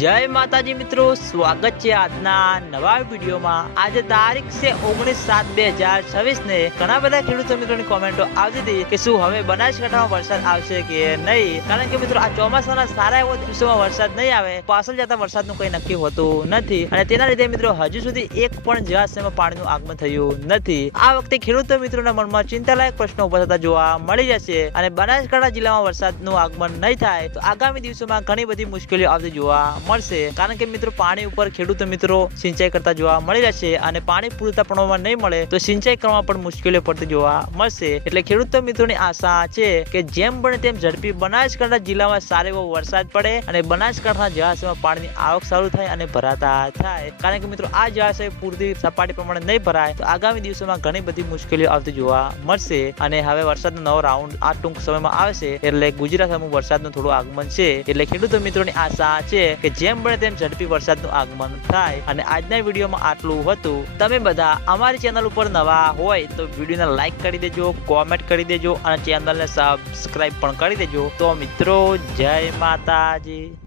જય માતાજી મિત્રો, સ્વાગત છે આજના નવા વિડીયોમાં। આજે તારીખ છે 19/7/2026 ને ઘણા બધા ખેડૂતો મિત્રોની કોમેન્ટો આવતી હતી કે શું હવે બનાસકાંઠામાં વરસાદ આવશે કે નહીં, કારણ કે મિત્રો આ ચોમાસાના સારા એવો દિવસોમાં વરસાદ નહીં આવે, પાછળ જતા વરસાદનું કંઈ નક્કી હોતું નથી અને તેના લીધે મિત્રો હજુ સુધી એક પણ જળાશયમાં પાણીનું આગમન થયું નથી। આ વખતે ખેડૂતો મિત્રોના મનમાં ચિંતાલાયક પ્રશ્નો ઉભા થતા જોવા મળી જશે અને બનાસકાંઠા જિલ્લામાં વરસાદનું આગમન નહીં થાય તો આગામી દિવસોમાં ઘણી બધી મુશ્કેલીઓ આવતી જોવા મળશે, કારણ કે મિત્રો પાણી ઉપર ખેડૂતો મિત્રો સિંચાઈ કરતા જોવા મળી રહેશે અને પાણી પૂરતા પ્રમાણમાં નહીં મળે તો સિંચાઈ કરવામાં પણ મુશ્કેલીઓ પડતી જોવા મળશે। એટલે ખેડૂતો મિત્રોની આશા છે કે જેમ બને તેમ ઝડપી બનાસકાંઠા જિલ્લામાં સારો એવો વરસાદ પડે અને બનાસકાંઠા જળાશયમાં પાણીની આવક સારું થાય અને ભરાતા થાય, કારણ કે મિત્રો આ જળાશય પૂરતી સપાટી પ્રમાણે નહીં ભરાય તો આગામી દિવસોમાં ઘણી બધી મુશ્કેલીઓ આવતી જોવા મળશે। અને હવે વરસાદનો નવો રાઉન્ડ આ ટૂંક સમયમાં આવશે એટલે ગુજરાતમાં વરસાદનું થોડું આગમન છે, એટલે ખેડૂતો મિત્રોની આશા છે કે જેમ બને તેમ ઝડપી વરસાદનું આગમન થાય। અને આજના વિડીયોમાં આટલું હતું। તમે બધા અમારી ચેનલ ઉપર નવા હોય તો વિડીયોને લાઈક કરી દેજો, કોમેન્ટ કરી દેજો અને ચેનલને સબસ્ક્રાઇબ પણ કરી દેજો। તો મિત્રો જય માતાજી।